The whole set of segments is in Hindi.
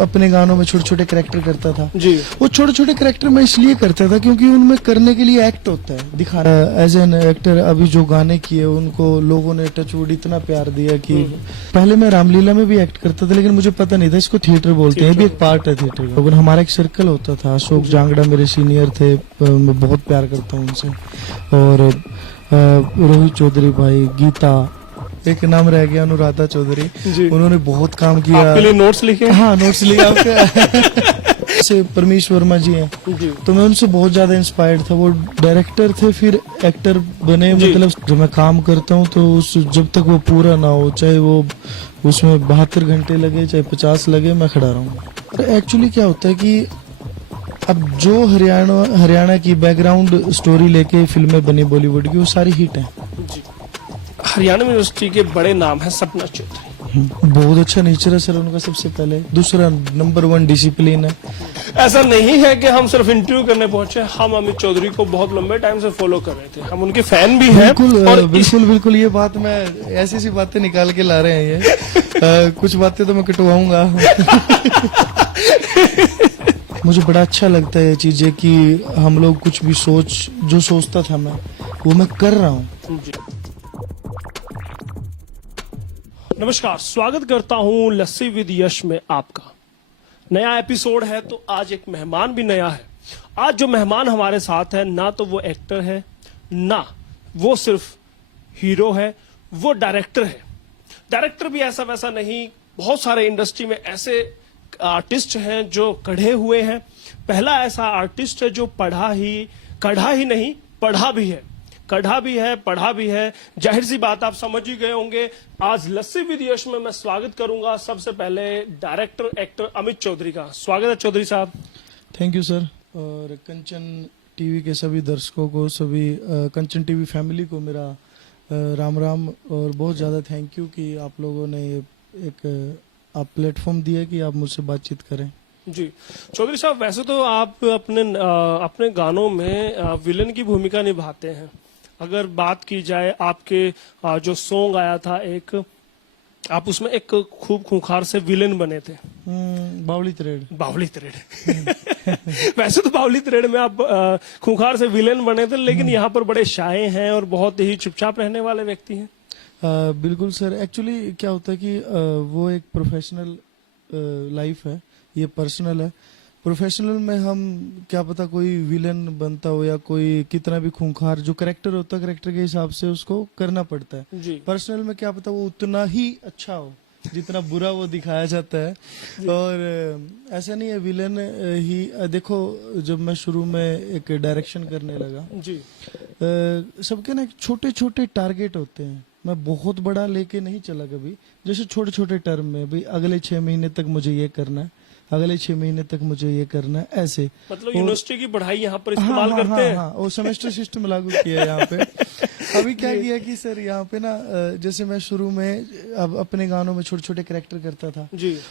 अपने गानों में छोटे छोटे कैरेक्टर करता था जी। वो छोटे छोटे कैरेक्टर मैं इसलिए करता था क्योंकि उनमें करने के लिए एक्ट होता है, दिखाना। एज एन एक्टर अभी जो गाने किए उनको लोगों ने टचवुड इतना प्यार दिया कि पहले मैं रामलीला में भी एक्ट करता था, लेकिन मुझे पता नहीं था इसको थिएटर बोलते हैं, ये भी एक पार्ट है थिएटर का। लेकिन हमारा एक सर्कल होता था, अशोक जांगड़ा मेरे सीनियर थे, मैं बहुत प्यार करता हूँ उनसे, और रोहित चौधरी भाई, गीता, एक नाम रह गया अनुराधा चौधरी, उन्होंने बहुत काम किया। आपके लिए नोट्स लिखे? हाँ, नोट्स लिखे आपके। जैसे परमेश वर्मा जी हैं, तो मैं उनसे बहुत ज्यादा इंस्पायर्ड था। वो डायरेक्टर थे फिर एक्टर बने। मतलब जब मैं काम करता हूँ तो उस जब तक वो पूरा ना हो, चाहे वो उसमें 72 घंटे लगे चाहे 50 लगे, मैं खड़ा रहूँ। एक्चुअली क्या होता है कि अब जो हरियाणा की बैकग्राउंड स्टोरी लेके फिल्में बनी बॉलीवुड की, वो सारी हिट हैं। हरियाणा में यूनिवर्सिटी के बड़े नाम है सपना चौधरी। बहुत अच्छा नेचर है सर उनका, सबसे पहले। दूसरा, नंबर 1 डिसिप्लिन है। ऐसा नहीं है कि हम सिर्फ इंटरव्यू करने पहुंचे, हम अमित चौधरी को बहुत लंबे टाइम से फॉलो कर रहे थे, हम उनके फैन भी हैं। बिल्कुल ये बात मैं ऐसी सी बातें निकाल के ला रहे हैं ये। कुछ बातें तो मैं कटवाऊंगा। मुझे बड़ा अच्छा लगता है ये चीजें कि हम लोग कुछ भी जो सोचता था मैं, वो मैं कर रहा हूँ। नमस्कार, स्वागत करता हूं लस्सी विद यश में आपका। नया एपिसोड है तो आज एक मेहमान भी नया है। आज जो मेहमान हमारे साथ है, ना तो वो एक्टर है, ना वो सिर्फ हीरो है, वो डायरेक्टर है। डायरेक्टर भी ऐसा वैसा नहीं, बहुत सारे इंडस्ट्री में ऐसे आर्टिस्ट हैं जो कढ़े हुए हैं। पहला ऐसा आर्टिस्ट है जो कढ़ा ही नहीं, पढ़ा भी है, कढ़ा भी है, पढ़ा भी है। जाहिर सी बात, आप समझ ही गए होंगे। आज लस्सी विद यश में मैं स्वागत करूंगा सबसे पहले डायरेक्टर एक्टर अमित चौधरी का। स्वागत है चौधरी साहब। Thank you sir. और कंचन टीवी के सभी दर्शकों को, सभी कंचन टीवी फैमिली को मेरा राम राम, और बहुत ज़्यादा थैंक यू कि आप लोगों ने एक आप प्लेटफॉर्म दिया कि आप मुझसे बातचीत करें। जी चौधरी साहब, वैसे तो आप अपने गानों में विलन की भूमिका निभाते हैं। अगर बात की जाए आपके जो सॉन्ग आया था एक, आप उसमें एक खूब खूंखार से विलेन बने थे। बावली तरेड़। वैसे तो बावली तरेड़ में आप खूंखार से विलेन बने थे, लेकिन यहाँ पर बड़े शाये हैं और बहुत ही चुपचाप रहने वाले व्यक्ति हैं। बिल्कुल सर। एक्चुअली क्या होता है कि वो एक प्रोफेशनल लाइफ है, ये पर्सनल है। प्रोफेशनल में हम क्या पता कोई विलन बनता हो या कोई कितना भी खूंखार, जो करेक्टर होता है करेक्टर के हिसाब से उसको करना पड़ता है। पर्सनल में क्या पता वो उतना ही अच्छा हो जितना बुरा वो दिखाया जाता है। और ऐसा नहीं है विलन ही। देखो, जब मैं शुरू में एक डायरेक्शन करने लगा, सबके ना छोटे छोटे टारगेट होते हैं। मैं बहुत बड़ा लेके नहीं चला कभी, जैसे छोटे छोटे टर्म में, भाई अगले 6 महीने तक मुझे ये करना है, अगले 6 महीने तक मुझे ये करना है, ऐसे। मतलब यूनिवर्सिटी की पढ़ाई यहाँ पर इस्तेमाल करते हैं। हाँ, वो सेमेस्टर सिस्टम लागू किया है यहाँ पे। अभी क्या किया कि सर यहाँ पे ना, जैसे मैं शुरू में अब अपने गानों में छोटे छोटे कैरेक्टर करता था।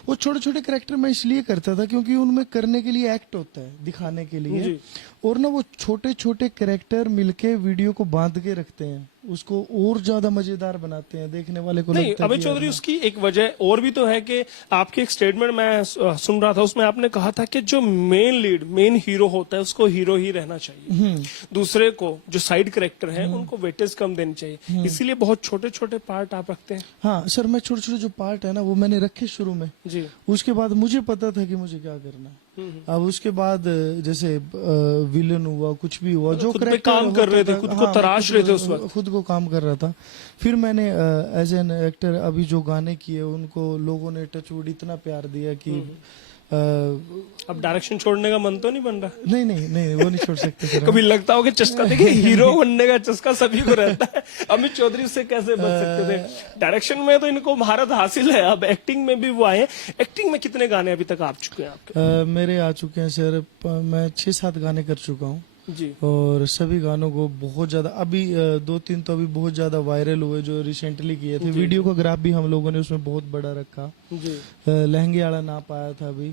वो छोटे छोटे कैरेक्टर मैं इसलिए करता था क्योंकि उनमें करने के लिए एक्ट होता है, दिखाने के लिए। और ना वो छोटे छोटे कैरेक्टर मिलके वीडियो को बांध के रखते हैं, उसको और ज्यादा मजेदार बनाते हैं, देखने वाले को लगता है। अमित चौधरी, उसकी एक वजह और भी तो है कि आपके एक स्टेटमेंट मैं सुन रहा था, उसमें आपने कहा था कि जो मेन हीरो होता है उसको हीरो ही रहना चाहिए, दूसरे को जो साइड कैरेक्टर है उनको वेटेज कम देनी चाहिए, इसीलिए बहुत छोटे छोटे पार्ट आप रखते हैं। हाँ सर, मैं छोटे छोटे जो पार्ट है ना वो मैंने रखे शुरू में। उसके बाद मुझे पता था कि मुझे क्या करना है। अब उसके बाद जैसे विलन हुआ, कुछ भी हुआ, जो खुद पे काम कर रहे थे, खुद को तराश रहे थे, उस वक्त खुद को काम कर रहा था। फिर मैंने एज एन एक्टर अभी जो गाने किए उनको लोगों ने टचवुड इतना प्यार दिया कि अब डायरेक्शन छोड़ने का मन तो नहीं बन रहा? नहीं, वो नहीं छोड़ सकते सर। कभी लगता हो कि चस्का, देखिए हीरो बनने का चस्का सभी को रहता है, अमित चौधरी उससे कैसे बच सकते थे? डायरेक्शन में तो इनको महारत हासिल है, अब एक्टिंग में भी वो आए हैं। एक्टिंग में कितने गाने अभी तक आ चुके हैं आपके? मेरे आ चुके हैं सर, मैं 6-7 गाने कर चुका हूँ। और सभी गानों को बहुत ज्यादा, अभी 2-3 तो अभी बहुत ज्यादा वायरल हुए जो रिसेंटली किए थे। वीडियो का ग्राफ भी हम लोगों ने उसमें बहुत बड़ा रखा। लहंगे आड़ा ना पाया था अभी,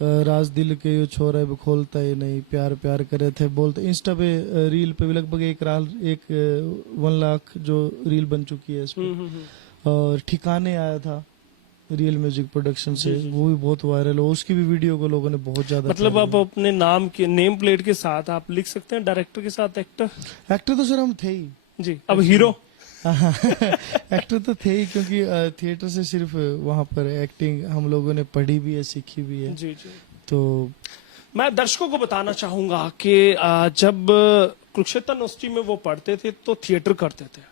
राज दिल के यो छोरा है खोलता ही नहीं, प्यार प्यार करे थे बोलते। इंस्टा पे रील पे लगभग 1 लाख जो रील बन चुकी है इस पे। और ठिकाने आया था, रियल म्यूजिक प्रोडक्शन से, वो भी बहुत वायरल हो, उसकी भी वीडियो को लोगों ने बहुत ज्यादा मतलब आप अपने नाम के नेम प्लेट के साथ आप लिख सकते हैं डायरेक्टर के साथ एक्टर। एक्टर तो सर हम थे ही। जी, अब हीरो। एक्टर तो थे ही, क्योंकि थिएटर से सिर्फ वहां पर एक्टिंग हम लोगों ने पढ़ी भी है, सीखी भी है। जी जी। तो मैं दर्शकों को बताना चाहूंगा कि जब कुरुक्षेत्र यूनिवर्सिटी में वो पढ़ते थे तो थिएटर करते थे,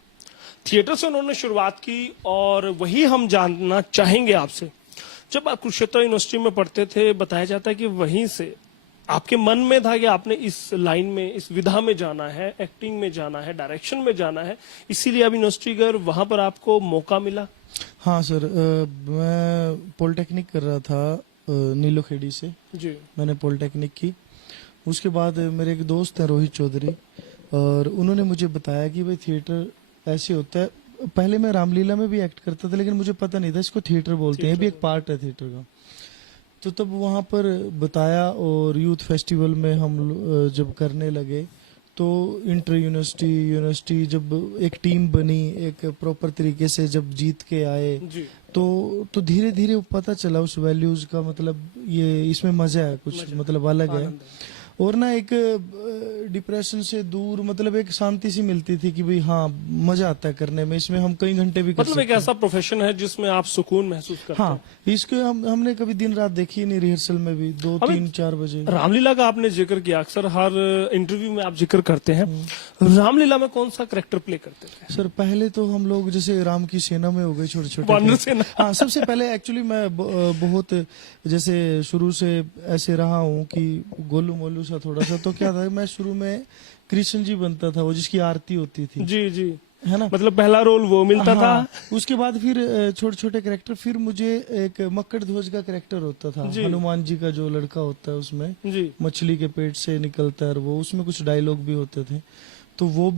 थिएटर से उन्होंने शुरुआत की, और वही हम जानना चाहेंगे आपसे। जब आप कुरुक्षेत्र यूनिवर्सिटी में पढ़ते थे, बताया जाता है कि वहीं से आपके मन में था कि आपने इस लाइन में, इस विधा में जाना है, एक्टिंग में जाना है, डायरेक्शन में जाना है, इसीलिए आप यूनिवर्सिटी गए, वहां पर आपको मौका मिला। हाँ सर, मैं पॉलिटेक्निक कर रहा था नीलो खेड़ी से। जी। मैंने पॉलिटेक्निक की। उसके बाद मेरे एक दोस्त हैं रोहित चौधरी, और उन्होंने मुझे बताया कि भाई थिएटर ऐसे होता है। पहले मैं रामलीला में भी एक्ट करता था, लेकिन मुझे पता नहीं था इसको थिएटर बोलते हैं, ये भी एक पार्ट है थिएटर का। तो तब वहाँ पर बताया, और यूथ फेस्टिवल में हम जब करने लगे, तो इंटर यूनिवर्सिटी जब एक टीम बनी, एक प्रॉपर तरीके से जब जीत के आए, जी। तो धीरे धीरे पता चला उस वैल्यूज का, मतलब ये इसमें मजा है कुछ, मतलब अलग है। और ना एक डिप्रेशन से दूर, मतलब एक शांति सी मिलती थी कि भाई हाँ मजा आता है करने में, इसमें हम कई घंटे भी कर मतलब एक सकते हैं। ऐसा प्रोफेशन है जिसमें आप सुकून महसूस करते हाँ, इसको हमने कभी दिन रात देखी ही नहीं, रिहर्सल में भी 2, 3, 4 बजे। हैं। रामलीला का आपने जिक्र किया, अक्सर हर इंटरव्यू में आप जिक्र करते हैं। रामलीला में कौन सा कैरेक्टर प्ले करते थे? सर पहले तो हम लोग जैसे राम की सेना में हो गए छोटे छोटे। वानर सेना। हाँ, सबसे पहले एक्चुअली मैं बहुत जैसे शुरू से ऐसे रहा हूँ कि गोलू मोलू सा थोड़ा सा। तो क्या था, मैं शुरू में कृष्ण जी बनता था, वो जिसकी आरती होती थी, जी जी, है ना। मतलब पहला रोल वो मिलता था। उसके बाद फिर छोटे छोटे कैरेक्टर, फिर मुझे एक मक्कड़ ध्वज का कैरेक्टर होता था, जी। हनुमान जी का जो लड़का होता है उसमें, जी। मछली के पेट से निकलता है, और वो उसमें कुछ डायलॉग भी होते थे, तो वो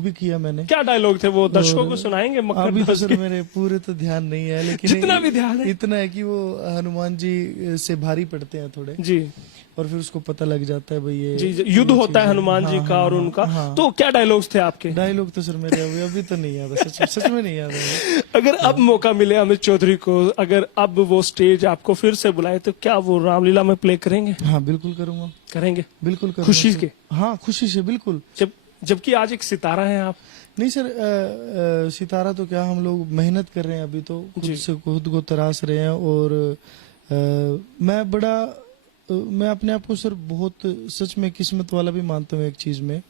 भी किया मैंने। क्या डायलॉग थे वो, दर्शकों को सुनाएंगे? मक्खन अभी तो ध्वज सर के? मेरे पूरे तो ध्यान नहीं है, लेकिन जितना भी ध्यान है। इतना है कि वो हनुमान जी से भारी पड़ते हैं थोड़े, जी और फिर उसको पता लग जाता है भाई ये जी जी, युद्ध होता है हनुमान जी का और उनका। तो क्या डायलॉग्स थे आपके? डायलॉग तो सर मेरे अभी तो नहीं याद है, सच में नहीं याद है। अगर अब मौका मिले अमित चौधरी को, अगर अब वो स्टेज आपको फिर से बुलाए, तो क्या वो रामलीला में प्ले करेंगे? हाँ बिल्कुल करूंगा, करेंगे, बिल्कुल करूंगा खुशी सर। के? हाँ खुशी से बिल्कुल। जबकि आज एक सितारा हैं आप। नहीं सर, सितारा तो क्या, हम लोग मेहनत कर रहे हैं अभी तो, खुद को तराश रहे हैं। और मैं अपने आप को सर बहुत सच में किस्मत वाला भी मानता हूँ एक चीज में,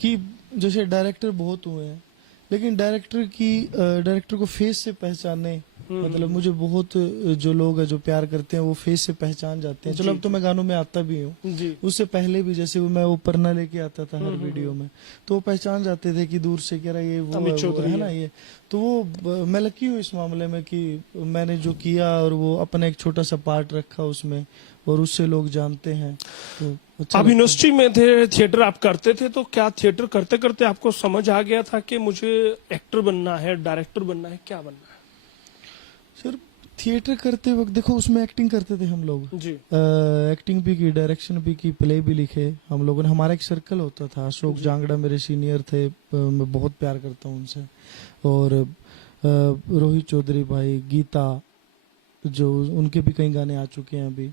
कि जैसे डायरेक्टर बहुत हुए हैं, लेकिन डायरेक्टर को फेस से पहचानने, मतलब मुझे बहुत जो लोग हैं जो प्यार करते हैं वो फेस से पहचान जाते हैं। चलो अब तो मैं गानों में आता भी हूँ, उससे पहले भी जैसे मैं वो परना लेके आता था हर वीडियो में, तो वो पहचान जाते थे कि दूर से, कह रहा ये वो है ना ये। तो वो मैं लकी हूँ इस मामले में कि मैंने जो किया, और वो अपना एक छोटा सा पार्ट रखा उसमें, और उससे लोग जानते हैं। तो अच्छा आप यूनिवर्सिटी में थे, थिएटर आप करते थे, तो क्या थिएटर करते करते आपको समझ आ गया था कि मुझे एक्टर बनना है, डायरेक्टर बनना है, क्या बनना है? सर थिएटर करते वक्त देखो, उसमें एक्टिंग करते थे हम लोग जी। एक्टिंग भी की, डायरेक्शन भी की, प्ले भी लिखे हम लोगों ने। हमारा एक सर्कल होता था, अशोक जांगड़ा मेरे सीनियर थे, मैं बहुत प्यार करता हूँ उनसे, और रोहित चौधरी भाई, गीता, जो उनके भी कई गाने आ चुके हैं अभी,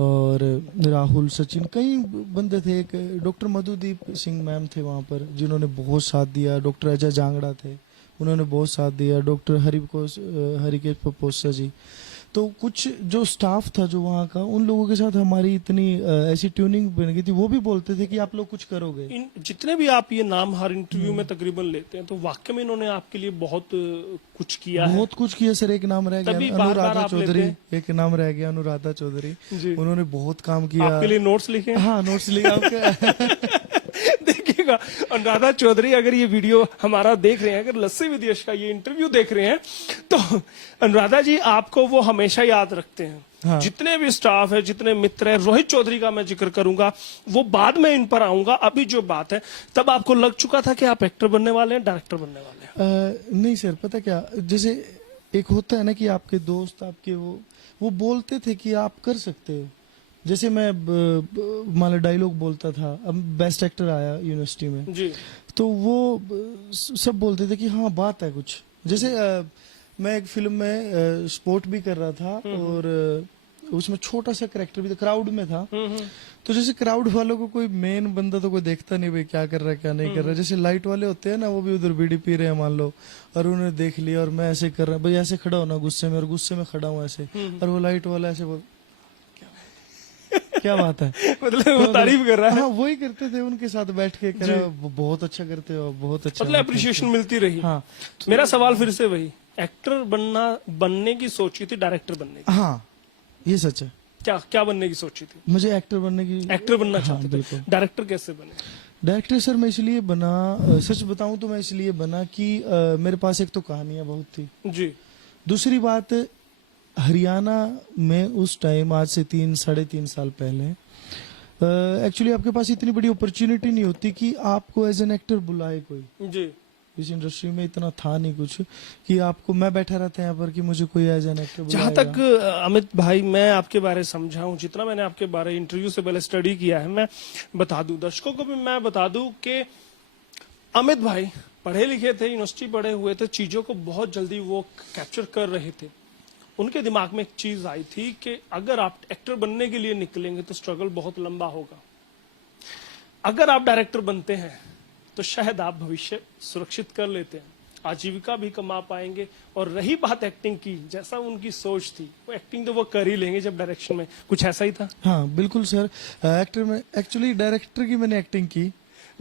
और राहुल, सचिन, कई बंदे थे। एक डॉक्टर मधुदीप सिंह मैम थे वहाँ पर, जिन्होंने बहुत साथ दिया। डॉक्टर अजय जांगड़ा थे, उन्होंने बहुत साथ दिया। डॉक्टर हरिकेश पपोसा जी, तो कुछ जो स्टाफ था जो वहाँ का, उन लोगों के साथ हमारी इतनी ऐसी ट्यूनिंग बन गई थी, वो भी बोलते थे कि आप लोग कुछ करोगे। जितने भी आप ये नाम हर इंटरव्यू में तकरीबन लेते हैं, तो वाकई में इन्होंने आपके लिए बहुत कुछ किया है। बहुत कुछ किया सर। एक नाम रह गया अनुराधा चौधरी, एक नाम रह गया अनुराधा चौधरी, उन्होंने बहुत काम किया। आपके लिए नोट्स लिखे? हाँ नोट्स लिखे आपके। देखिएगा अनुराधा चौधरी अगर ये वीडियो हमारा देख रहे हैं, अगर लस्सी विद यश का ये इंटरव्यू देख रहे हैं, तो अनुराधा जी आपको वो हमेशा याद रखते हैं। हाँ। जितने भी स्टाफ है, जितने मित्र है, रोहित चौधरी का मैं जिक्र करूंगा, वो बाद में इन पर आऊंगा। अभी जो बात है, तब आपको लग चुका था कि आप एक्टर बनने वाले हैं, डायरेक्टर बनने वाले हैं? नहीं सर, पता क्या, जैसे एक होता है ना कि आपके दोस्त आपके वो बोलते थे कि आप कर सकते हो। जैसे मैं मान लो डायलॉग बोलता था, अब बेस्ट एक्टर आया यूनिवर्सिटी में जी, तो वो सब बोलते थे कि हाँ बात है कुछ। जैसे मैं एक फिल्म में स्पोर्ट भी कर रहा था और उसमें छोटा सा कैरेक्टर भी था, क्राउड में था। तो जैसे क्राउड वालों को कोई मेन बंदा तो कोई देखता नहीं भाई क्या कर रहा है क्या नहीं कर रहा है। जैसे लाइट वाले होते हैं ना, वो भी उधर बीड़ी पी रहे हैं मान लो, और उन्हें देख लिया और मैं ऐसे कर रहा भाई, ऐसे खड़ा होना गुस्से में, और गुस्से में खड़ा हूँ ऐसे, और वो लाइट वाला ऐसे बोल क्या बात है, मतलब वो तारीफ कर रहा है। हाँ वही करते थे उनके साथ बैठ के, कह रहा बहुत अच्छा करते हो, बहुत अच्छा। मतलब अप्रिशिएशन मिलती रही। हाँ मेरा सवाल फिर से वही, एक्टर बनने की सोची थी, डायरेक्टर बनने की? हाँ ये सच है। क्या क्या बनने की सोची थी? मुझे एक्टर बनने की, एक्टर बनना हाँ, चाहते थे। बिल्कुल। डायरेक्टर कैसे बने? डायरेक्टर सर मैं इसलिए बना, सच बताऊं तो मैं इसलिए बना कि मेरे पास एक तो कहानियां बहुत थी जी। दूसरी बात, हरियाणा में उस टाइम आज से 3-3.5 साल पहले एक्चुअली आपके पास इतनी बड़ी अपॉर्चुनिटी नहीं होती कि आपको एज एन एक्टर बुलाए कोई। जी। इस इंडस्ट्री में इतना था नहीं कुछ कि आपको, मैं बैठा रहता यहाँ पर कि मुझे कोई एज एन एक्टर जहां बुलाएगा। तक अमित भाई मैं आपके बारे समझा हूं, जितना मैंने आपके बारे इंटरव्यू से पहले स्टडी किया है, मैं बता दूं दर्शकों को भी, मैं बता दूं कि अमित भाई पढ़े लिखे थे, यूनिवर्सिटी पढ़े हुए थे, चीजों को बहुत जल्दी वो कैप्चर कर रहे थे। उनके दिमाग में एक चीज आई थी कि अगर आप एक्टर बनने के लिए निकलेंगे तो स्ट्रगल बहुत लंबा होगा, अगर आप डायरेक्टर बनते हैं तो शायद आप भविष्य सुरक्षित कर लेते हैं, आजीविका भी कमा पाएंगे। और रही बात एक्टिंग की, जैसा उनकी सोच थी, वो एक्टिंग तो वो कर ही लेंगे जब डायरेक्शन में, कुछ ऐसा ही था। हाँ बिल्कुल सर, एक्टर में एक्चुअली डायरेक्टर की मैंने एक्टिंग की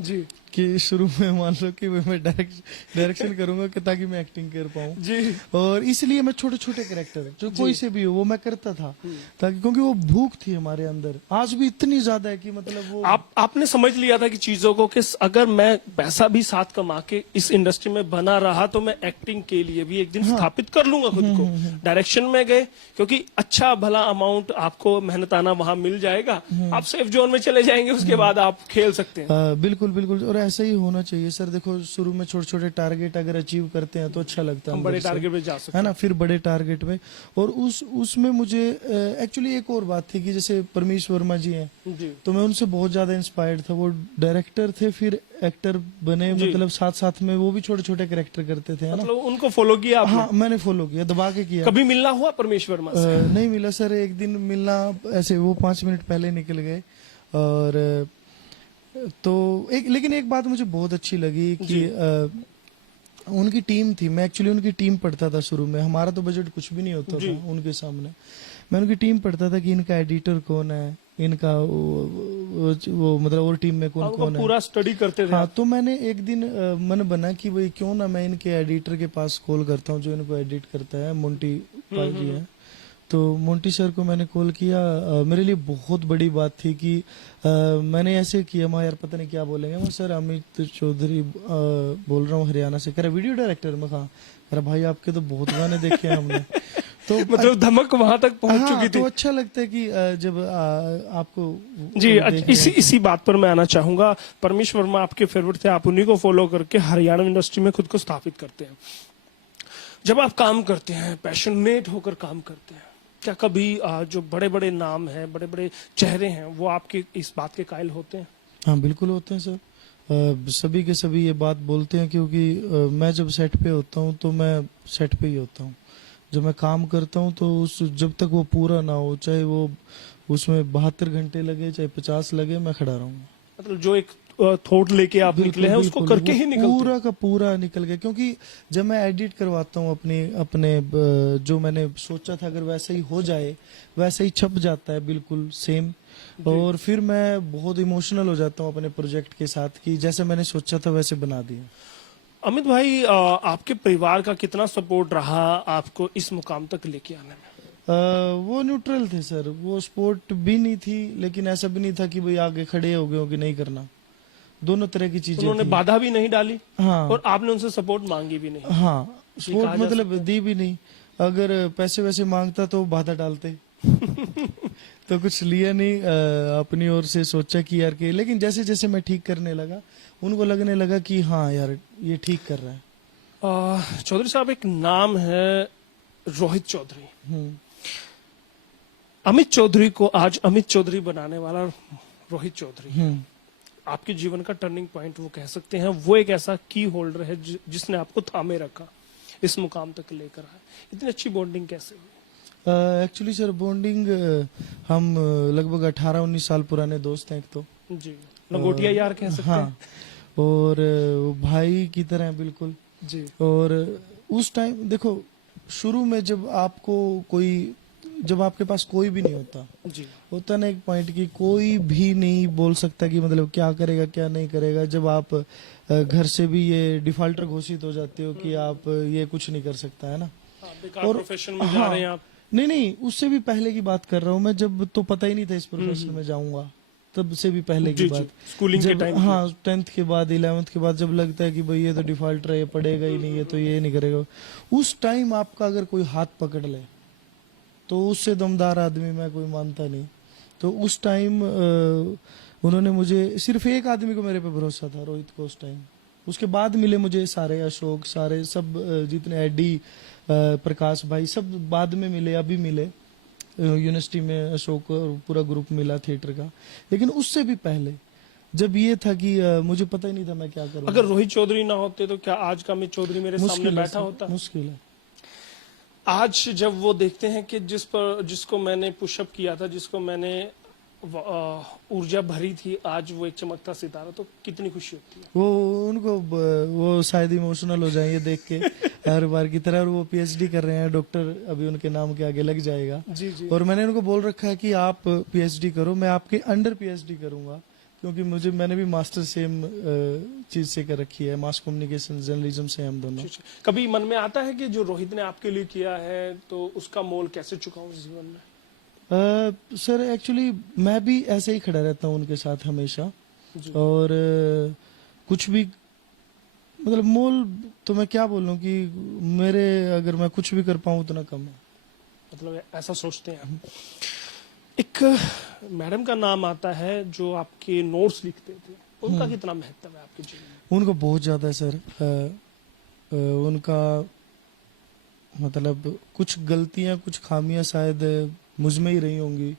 जी कि शुरू में मान लो कि मैं डायरेक्शन करूंगा कि ताकि मैं एक्टिंग कर पाऊं, जी। और इसलिए मैं छोटे छोटे कैरेक्टर जो कोई से भी हो वो मैं करता था, ताकि क्योंकि वो भूख थी हमारे अंदर, आज भी इतनी ज्यादा है कि मतलब वो आपने समझ लिया था कि चीजों को कि अगर मैं पैसा भी साथ कमा के इस इंडस्ट्री में बना रहा तो मैं एक्टिंग के लिए भी एक दिन स्थापित कर लूंगा खुद को। डायरेक्शन में गए क्योंकि अच्छा भला अमाउंट आपको मेहनताना वहां मिल जाएगा, आप सेफ जोन में चले जाएंगे, उसके बाद आप खेल सकते हैं। बिल्कुल बिल्कुल, और ऐसा ही होना चाहिए सर। देखो शुरू में छोटे छोटे टारगेट अगर अचीव करते हैं तो अच्छा लगता है, हम बड़े अंदर से, टारगेट पे जा सकते है ना, फिर बड़े टारगेट में। और उसमें मुझे एक्चुअली एक और बात थी कि जैसे परमेश वर्मा जी हैं, हैं। जी तो मैं उनसे बहुत ज्यादा इंस्पायर्ड था। वो डायरेक्टर थे फिर एक्टर बने, जी। मतलब साथ साथ में वो भी छोटे छोटे कैरेक्टर करते थे, है ना। मतलब उनको फॉलो किया आपने? हाँ मैंने फॉलो किया, दबा के किया। कभी मिलना हुआ परमेश वर्मा से? नहीं मिला सर, एक दिन मिलना ऐसे, वो 5 मिनट पहले निकल गए। और तो लेकिन एक बात मुझे बहुत अच्छी लगी कि उनकी टीम थी, मैं एक्चुअली उनकी टीम पढ़ता था शुरू में, हमारा तो बजट कुछ भी नहीं होता था उनके सामने। मैं उनकी टीम पढ़ता था कि इनका एडिटर कौन है, इनका वो मतलब और टीम में कौन कौन है, पूरा स्टडी करते थे। हाँ तो मैंने एक दिन मन बना कि भाई क्यों ना मैं इनके एडिटर के पास कॉल करता हूँ जो इनको एडिट करता है, मोंटी पाल जी है। तो मोंटी सर को मैंने कॉल किया। मेरे लिए बहुत बड़ी बात थी कि मैंने ऐसे किया, मैं यार पता नहीं क्या बोलेंगे, मैं सर अमित चौधरी बोल रहा हूँ हरियाणा से। कह रहा वीडियो डायरेक्टर में, कहा कह रहा भाई आपके तो बहुत गाने देखे हैं हमने। तो मतलब धमक वहां तक पहुंच चुकी थी। तो अच्छा लगता है कि जब आपको जी इसी बात पर मैं आना चाहूंगा। परमेश वर्मा आपके फेवरेट थे, आप उन्हीं को फॉलो करके हरियाणा इंडस्ट्री में खुद को स्थापित करते हैं। जब आप काम करते हैं, पैशनेट होकर काम करते हैं, क्या कभी जो बड़े बड़े नाम हैं, बड़े बड़े चेहरे हैं, वो आपके इस बात के कायल होते हैं? हाँ बिल्कुल होते हैं सर, सभी के सभी ये बात बोलते हैं, क्योंकि मैं जब सेट पे होता हूँ तो मैं सेट पे ही होता हूँ। जब मैं काम करता हूँ तो जब तक वो पूरा ना हो, चाहे वो उसमें 72 घंटे लगे चाहे 50 लगे, मैं खड़ा रहूंगा। मतलब जो एक थॉट लेके आप निकले हैं उसको करके ही निकलते पूरा का पूरा निकल गया। क्योंकि जब मैं एडिट करवाता हूँ अपने जो मैंने सोचा था अगर वैसे ही हो जाए, वैसे ही छप जाता है बिल्कुल सेम। और फिर मैं बहुत इमोशनल हो जाता हूँ अपने प्रोजेक्ट के साथ कि जैसे मैंने सोचा था वैसे बना दिया। अमित भाई आपके परिवार का कितना सपोर्ट रहा आपको इस मुकाम तक लेके आने में? वो न्यूट्रल थे सर, वो सपोर्ट भी नहीं थी लेकिन ऐसा भी नहीं था कि भाई आगे खड़े हो गए हो कि नहीं करना। दोनों तरह की चीजें उन्होंने बाधा भी नहीं डाली, हाँ, और आपने उनसे सपोर्ट मांगी भी नहीं। हाँ सपोर्ट मतलब दी भी नहीं। अगर पैसे वैसे मांगता तो बाधा डालते। तो कुछ लिया नहीं, अपनी ओर से सोचा कि यार के, लेकिन जैसे जैसे मैं ठीक करने लगा उनको लगने लगा कि हाँ यार ये ठीक कर रहा है। चौधरी साहब, एक नाम है रोहित चौधरी। अमित चौधरी को आज अमित चौधरी बनाने वाला रोहित चौधरी आपके जीवन का टर्निंग पॉइंट वो कह सकते हैं। वो एक ऐसा की होल्डर है जिसने आपको थामे रखा। इस मुकाम तक लेकर आए, इतनी अच्छी बॉन्डिंग कैसे हुई? एक्चुअली सर बॉन्डिंग हम लगभग 18-19 साल पुराने दोस्त हैं एक तो। जी, लंगोटिया यार कह सकते हाँ, हैं। और वो भाई की तरह हैं बिल्कुल। जी और उस टाइम देखो, शुरू में जब आपके पास कोई भी नहीं होता, जी होता ना एक पॉइंट की कोई भी नहीं बोल सकता कि मतलब क्या करेगा क्या नहीं करेगा। जब आप घर से भी ये डिफॉल्टर घोषित हो जाते हो कि आप ये कुछ नहीं कर सकता, है ना। हाँ, बेकार और प्रोफेशन में जा रहे हैं आप। नहीं नहीं, उससे भी पहले की बात कर रहा हूँ मैं, जब तो पता ही नहीं था इस प्रोफेशन में जाऊंगा, तब से भी पहले की जी बात। स्कूलिंग के जब टाइम। हाँ 10th के बाद 11th के बाद जब लगता है कि भाई ये तो डिफॉल्टर है, ये पढ़ेगा ही नहीं, ये तो ये नहीं करेगा, उस टाइम आपका अगर कोई हाथ पकड़ ले तो उससे दमदार आदमी मैं कोई मानता नहीं। तो उस टाइम उन्होंने मुझे, सिर्फ एक आदमी को मेरे पे भरोसा था, रोहित को उस टाइम। उसके बाद मिले मुझे सारे, अशोक, सारे सब जितने एडी, प्रकाश भाई, सब बाद में मिले, अभी मिले यूनिवर्सिटी में अशोक और पूरा ग्रुप मिला थिएटर का। लेकिन उससे भी पहले जब ये था कि मुझे पता ही नहीं था मैं क्या करूँ। अगर रोहित चौधरी ना होते तो क्या आज का अमित चौधरी मेरे सामने मुश्किल है बैठा सर, होता? मुश्किल है। आज जब वो देखते हैं कि जिसको मैंने पुशअप किया था, जिसको मैंने ऊर्जा भरी थी, आज वो एक चमकता सितारा, तो कितनी खुशी होती है। वो शायद इमोशनल हो जाएंगे देख के हर बार की तरह। और वो पीएचडी कर रहे हैं, डॉक्टर अभी उनके नाम के आगे लग जाएगा। जी जी। और मैंने उनको बोल रखा है कि आप पीएचडी करो, मैं आपके अंडर पीएचडी करूंगा, क्योंकि मैंने भी मास्टर सेम चीज से कर रखी है, मास कम्युनिकेशन जर्नलिज्म से, हम दोनों। कभी मन में आता है कि जो रोहित ने आपके लिए किया है तो उसका मोल कैसे चुकाऊं जीवन में? सर एक्चुअली मैं भी ऐसे ही खड़ा रहता हूँ उनके साथ हमेशा। जी। और कुछ भी मतलब मोल तो मैं क्या बोलूं कि मेरे, अगर मैं कुछ भी कर पाऊं उतना कम है। मतलब ऐसा सोचते हैं आप। एक मैडम का नाम आता है जो आपके नोट्स लिखते थे, उनका कितना महत्व है आपके जीवन में? उनको बहुत ज्यादा है सर। उनका मतलब कुछ गलतियां, कुछ खामियां शायद मुझ में ही रही होंगी,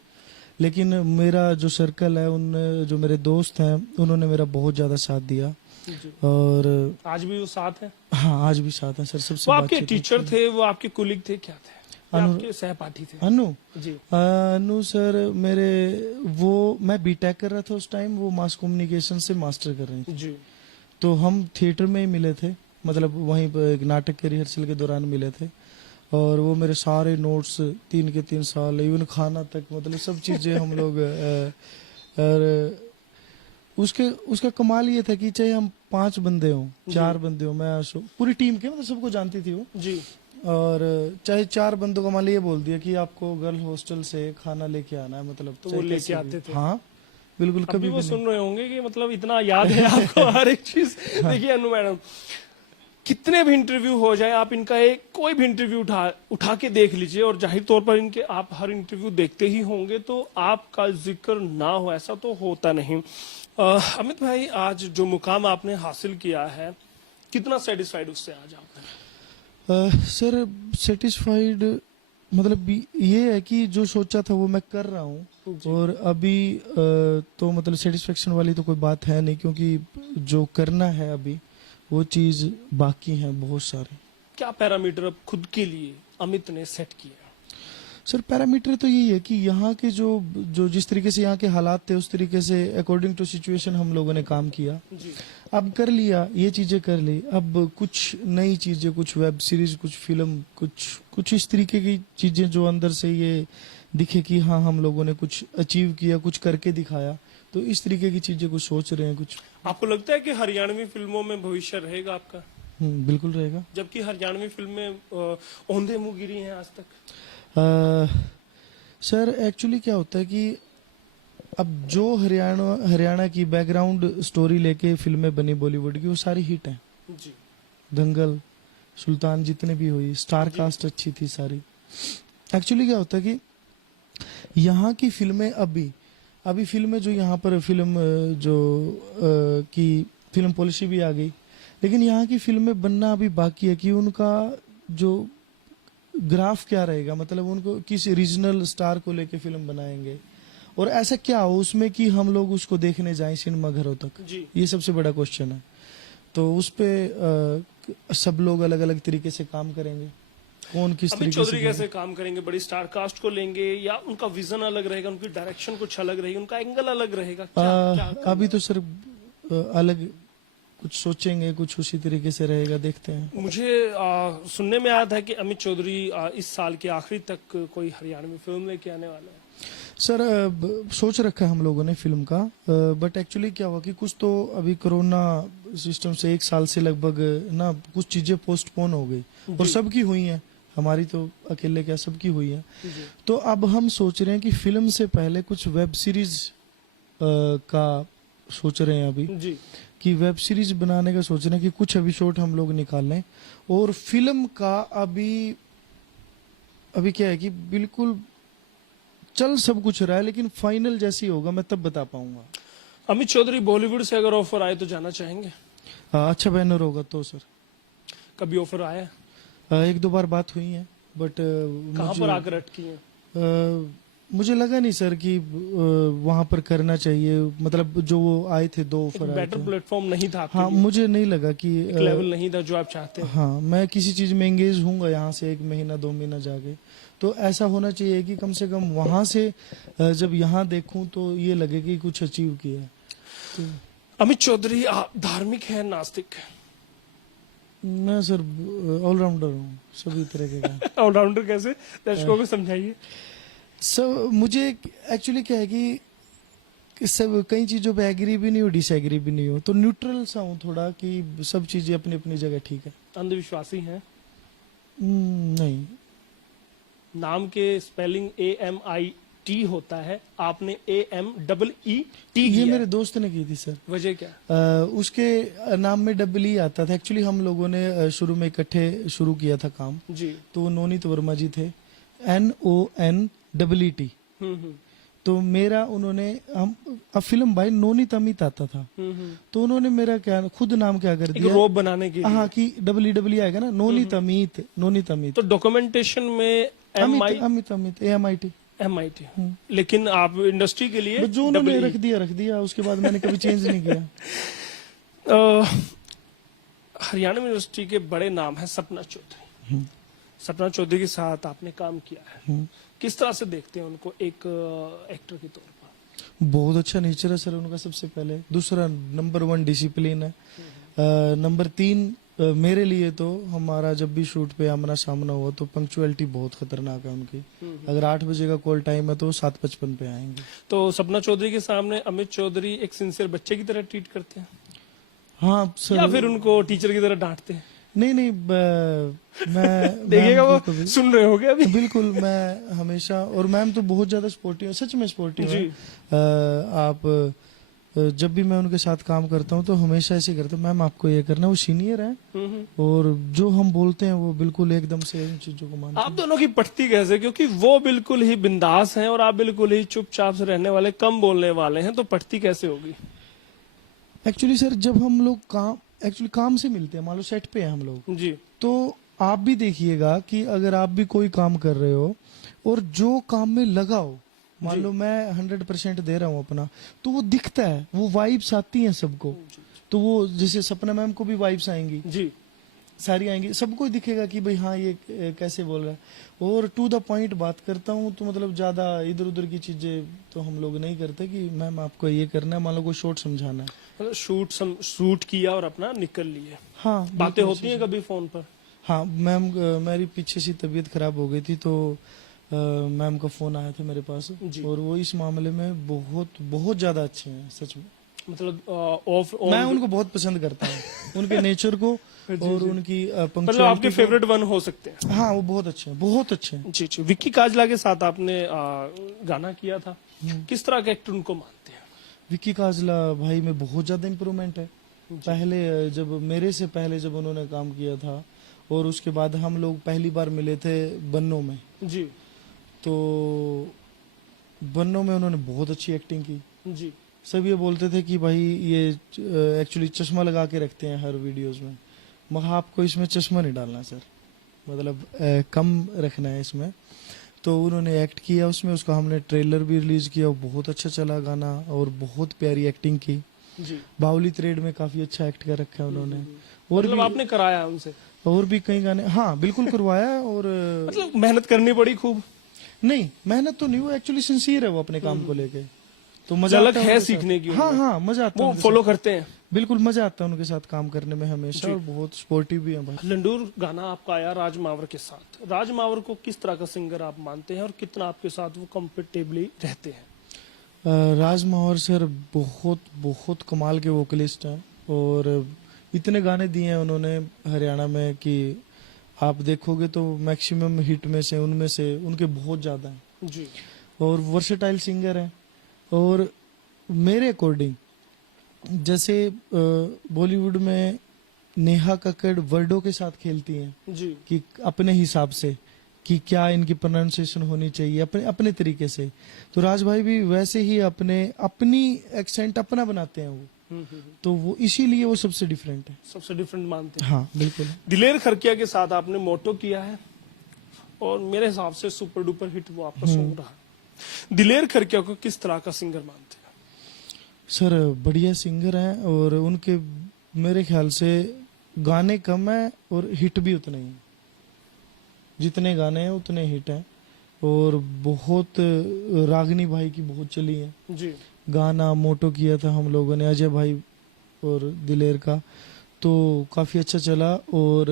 लेकिन मेरा जो सर्कल है, उन जो मेरे दोस्त हैं, उन्होंने मेरा बहुत ज्यादा साथ दिया। जी। और आज भी वो साथ है? हाँ, आज भी साथ हैं सर। सबसे वो आपके बातचीत टीचर होती है। थे, वो आपके कुलीग थे, क्या थे? या अनु- आपके सहपाठी थे? अनु जी अनु सर मेरे, वो मैं बीटेक कर रहा था उस टाइम, वो मास कम्युनिकेशन से मास्टर कर रही थी। जी। तो हम थिएटर में ही मिले थे, मतलब वहीं पर एक नाटक के रिहर्सल के दौरान मिले थे। और वो मेरे सारे नोट्स 3 के 3 साल, इवन खाना तक, मतलब सब चीजें हम लोग और उसका कमाल ये था कि चाहे हम 5 बंदे हों, 4 बंदे हों, मैं अशोक, पूरी टीम के, मतलब सबको जानती थी वो। जी। और चाहे 4 बंदों को मान लीजिए बोल दिया कि आपको गर्ल हॉस्टल से खाना लेके आना है, मतलब तो चाहे वो लेके कैसे भी। आते थे? हाँ बिल्कुल। अभी कभी वो भी सुन रहे होंगे कि मतलब इतना याद है आपको हर एक चीज। देखिए अनु मैडम, कितने भी इंटरव्यू हो जाए, आप इनका एक कोई भी इंटरव्यू उठा के देख लीजिए, और जाहिर तौर पर इनके आप हर इंटरव्यू देखते ही होंगे, तो आपका जिक्र ना हो ऐसा तो होता नहीं। अमित भाई, आज जो मुकाम आपने हासिल किया है, कितना सेटिस्फाइड उससे आज आपने? सर सेटिस्फाइड मतलब ये है कि जो सोचा था वो मैं कर रहा हूँ। जी। और अभी तो मतलब सेटिस्फेक्शन वाली तो कोई बात है नहीं, क्योंकि जो करना है अभी वो चीज बाकी है बहुत सारी। क्या पैरामीटर अब खुद के लिए अमित ने सेट किया? सर पैरामीटर तो यही है कि यहाँ के जो जिस तरीके से यहाँ के हालात थे, उस तरीके से अकॉर्डिंग टू सिचुएशन हम लोगों ने काम किया। जी। अब कर लिया, ये चीजें कर ली, अब कुछ नई चीजें, कुछ वेब सीरीज, कुछ फिल्म, कुछ इस तरीके की चीजें जो अंदर से ये दिखे कि हाँ हम लोगों ने कुछ अचीव किया, कुछ करके दिखाया, तो इस तरीके की चीजें कुछ सोच रहे हैं कुछ। आपको लगता है कि हरियाणवी फिल्मों में भविष्य रहेगा आपका? बिल्कुल रहेगा। जबकि हरियाणवी फिल्में औंधे मुंह गिरी हैं आज तक। सर एक्चुअली क्या होता है कि अब जो हरियाणा की बैकग्राउंड स्टोरी लेके फिल्में बनी बॉलीवुड की, वो सारी हिट हैं। जी। दंगल, सुल्तान, जितने भी हुई, स्टार कास्ट अच्छी थी सारी। एक्चुअली क्या होता है कि यहाँ की फिल्में अभी फिल्में जो यहाँ पर फिल्म की फिल्म पॉलिसी भी आ गई, लेकिन यहाँ की फिल्में बनना अभी बाकी है कि उनका जो ग्राफ क्या रहेगा, मतलब उनको किस रीजनल स्टार को लेके फिल्म बनाएंगे, और ऐसा क्या हो उसमें कि हम लोग उसको देखने जाएं सिनेमा घरों तक। जी। ये सबसे बड़ा क्वेश्चन है। तो उस पे सब लोग अलग अलग तरीके से काम करेंगे, कौन किस अमित तरीके चौधरी से कैसे काम करेंगे? बड़ी स्टार कास्ट को लेंगे या उनका विजन अलग रहेगा, उनकी डायरेक्शन कुछ अलग रहेगी, उनका एंगल अलग रहेगा? क्या अभी तो सर अलग कुछ सोचेंगे, कुछ उसी तरीके से रहेगा, देखते हैं। मुझे सुनने में आया था कि अमित चौधरी इस साल के आखिरी तक कोई हरियाणवी फिल्म लेके आने वाला है। सर सोच रखा है हम लोगों ने फिल्म का, बट एक्चुअली क्या हुआ कि कुछ तो अभी कोरोना सिस्टम से 1 साल से लगभग ना कुछ चीजें पोस्टपोन हो गई, और सबकी हुई हैं, हमारी तो अकेले क्या सबकी हुई है। तो अब हम सोच रहे हैं कि फिल्म से पहले कुछ वेब सीरीज का सोच रहे हैं अभी, जी कि वेब सीरीज बनाने का सोच रहे हैं कि कुछ एपिसोड हम लोग निकाल लें, और फिल्म का अभी क्या है कि बिल्कुल चल सब कुछ रहा है, लेकिन फाइनल जैसे ही होगा मैं तब बता पाऊंगा। अमित चौधरी बॉलीवुड से अगर ऑफर आए तो जाना चाहेंगे? अच्छा बैनर होगा तो सर। कभी ऑफर आया है? 1-2 बार बात हुई है, बट कहाँ पर आकर अटकी है? मुझे लगा नहीं सर कि वहां पर करना चाहिए, मतलब जो वो आए थे 2 ऑफर आए बेटर थे। प्लेटफॉर्म नहीं था आपके हाँ, लिए? मुझे नहीं लगा कि एक लेवल नहीं था जो आप चाहते हैं? हाँ, मैं किसी चीज में एंगेज हूँगा यहाँ से 1 महीना 2 महीना जाके, तो ऐसा होना चाहिए कि कम से कम वहां से जब यहाँ देखूं तो ये लगे कि कुछ अचीव किया है। तो अमित चौधरी आप धार्मिक है, नास्तिक है? मैं सर ऑलराउंडर हूँ, सभी तरह के का। ऑलराउंडर कैसे, दर्शकों को समझाइए। सब मुझे एक्चुअली क्या है कि सब कई चीजों पे एग्री भी नहीं हो, डिसएग्री भी नहीं हो, तो न्यूट्रल सा हूँ थोड़ा, कि सब चीजें अपनी अपनी जगह ठीक है। अंधविश्वासी हैं? नहीं। नाम के स्पेलिंग AMIT होता है, आपने AMEET ये किया। मेरे दोस्त ने की थी सर। वजह क्या? उसके नाम में EE आता था। एक्चुअली हम लोगों ने शुरू में इकट्ठे शुरू किया था काम, जी। तो वो नोनीत वर्मा जी थे, NONEET। तो मेरा उन्होंने हम अब फिल्म भाई नोनीत अमित आता था, तो उन्होंने मेरा क्या खुद नाम क्या कर एक दिया, रोब बनाने के लिए। हाँ, कि EE आएगा ना, नोनीत अमित, नोनीत अमित, तो डॉक्यूमेंटेशन में अमित अमित अमित AMIT। MIT, लेकिन आप इंडस्ट्री के लिए बस जो उन्होंने रख दिया, उसके बाद मैंने कभी चेंज नहीं किया। हरियाणा यूनिवर्सिटी के बड़े नाम है सपना चौधरी। सपना चौधरी के साथ आपने काम किया है, किस तरह से देखते हैं उनको एक एक्टर के तौर पर? बहुत अच्छा नेचर है सर उनका, सबसे पहले। दूसरा, नंबर 1 डिसिप्लिन है। नंबर 3 मेरे लिए तो हमारा जब भी शूट पे आमना सामना हुआ तो पंक्चुअलिटी बहुत खतरनाक है उनकी। अगर 8 बजे का कॉल टाइम है तो 7:55 पे आएंगे। तो सपना चौधरी के सामने अमित चौधरी एक सिंसियर बच्चे की तरह ट्रीट करते हैं, हाँ सर, या फिर उनको टीचर की तरह डांटते हैं? नहीं मैं देखिएगा मैम वो को कभी- सुन रहे होगे अभी। बिल्कुल, मैं हमेशा, और मैम तो बहुत ज्यादा स्पोर्टिव है, सच में स्पोर्टिव है। जी। आप जब भी मैं उनके साथ काम करता हूँ तो हमेशा ऐसे करते हैं, मैम आपको ये करना है, वो सीनियर है, और जो हम बोलते हैं वो बिल्कुल एकदम से इन चीजों को मानते आप दोनों की पटती कैसे? क्योंकि वो बिल्कुल ही बिंदास हैं और आप बिल्कुल ही चुपचाप से रहने वाले, कम बोलने वाले हैं, तो पटती कैसे होगी? हैं। एक्चुअली सर, जब हम लोग काम से मिलते हैं, मान लो सेट पे हैं हम लोग, जी। तो आप भी देखिएगा कि अगर आप भी कोई काम कर रहे हो और जो काम में लगा हो, मान लो मैं 100% दे रहा हूँ अपना, तो वो दिखता है, वो वाइब्स आती हैं सबको। तो वो जैसे सपना मैम को भी वाइब्स आएंगी, जी। सारी आएंगी, सबको दिखेगा कि भाई हाँ ये कैसे बोल रहा है। और टू द पॉइंट बात करता हूँ, तो मतलब ज्यादा इधर उधर की चीजें तो हम लोग नहीं करते कि मैम आपको ये करना है, मान लो कोई शॉर्ट समझाना है। मतलब शूट किया और अपना निकल लिए। हाँ, बातें होती हैं कभी फोन पर? हाँ मैम, मेरी पीछे से तबीयत खराब हो गई थी, तो मैम का फोन आया था मेरे पास, जी। और वो इस मामले में बहुत ज्यादा अच्छे हैं सच में। मतलब मैं उनको बहुत पसंद करता हूँ, उनके नेचर को और उनकी मतलब पंक्चुअलिटी आपके फेवरेट वन हो सकते हैं। को। हाँ, वो बहुत अच्छे हैं, बहुत अच्छे हैं। जी जी। विक्की काजला के साथ आपने गाना किया था, किस तरह के एक्टर उनको मानते हैं? विक्की काजला भाई में बहुत ज्यादा इम्प्रूवमेंट है। पहले जब मेरे से पहले जब उन्होंने काम किया था, और उसके बाद हम लोग पहली बार मिले थे बन्नों में, जी। तो बन्नों में उन्होंने बहुत अच्छी एक्टिंग की। जी। सब ये बोलते थे कि भाई ये एक्चुअली चश्मा लगा के रखते हैं हर वीडियोस में, मगर आपको इसमें चश्मा नहीं डालना सर, मतलब कम रखना है इसमें। तो उन्होंने एक्ट किया उसमें, उसका हमने ट्रेलर भी रिलीज किया, बहुत अच्छा चला गाना, और बहुत प्यारी एक्टिंग की। जी, बाहुली थ्रेड में काफी अच्छा एक्ट कर रखा है उन्होंने। और मतलब आपने कराया उनसे, और भी कई गाने, हाँ बिल्कुल करवाया है। और मतलब मेहनत करनी पड़ी खूब। नहीं, मेहनत तो नहीं, वो एक्चुअली सिंसियर है वो अपने काम को लेके, तो मजा झलक आता है है उनके सीखने साथ। की हाँ उनमें। हाँ, मजा आता है वो उनके फॉलो साथ। करते हैं। बिल्कुल मजा आता है उनके साथ काम करने में हमेशा, जी। और बहुत सपोर्टिव भी है भाई। लंडूर गाना आपका आया राज मावर के साथ। राज मावर को किस तरह का सिंगर आप मानते हैं और कितना आपके साथ वो कंफर्टेबली रहते हैं? राज माहौर सर बहुत बहुत कमाल के वोकलिस्ट हैं, और इतने गाने दिए हैं उन्होंने हरियाणा में कि आप देखोगे तो मैक्सिमम हिट में से उनमें से उनके बहुत ज्यादा हैं। जी, और वर्सेटाइल सिंगर हैं। और मेरे अकॉर्डिंग जैसे बॉलीवुड में नेहा कक्कड़ वर्डों के साथ खेलती हैं जी, कि अपने हिसाब से कि क्या इनकी प्रोनाउंसिएशन होनी चाहिए अपने अपने तरीके से, तो राज भाई भी वैसे ही अपनी एक्सेंट अपना बनाते हैं वो, तो वो इसीलिए वो सबसे डिफरेंट है। सबसे डिफरेंट मानते हैं। हाँ बिल्कुल। दिलेर खरकिया के साथ आपने मोटो किया है और मेरे हिसाब से सुपर डुपर हिट वो आपका सॉन्ग रहा। दिलेर खरकिया को किस तरह का सिंगर मानते हैं? सर बढ़िया सिंगर हैं, और उनके मेरे ख्याल से गाने कम है और हिट भी उतने ही हैं। जितने गाने हैं उतने हिट हैं। और बहुत रागनी भाई की बहुत चली है जी, गाना, मोटो किया था हम लोगों ने अजय भाई और दिलेर का, तो काफी अच्छा चला। और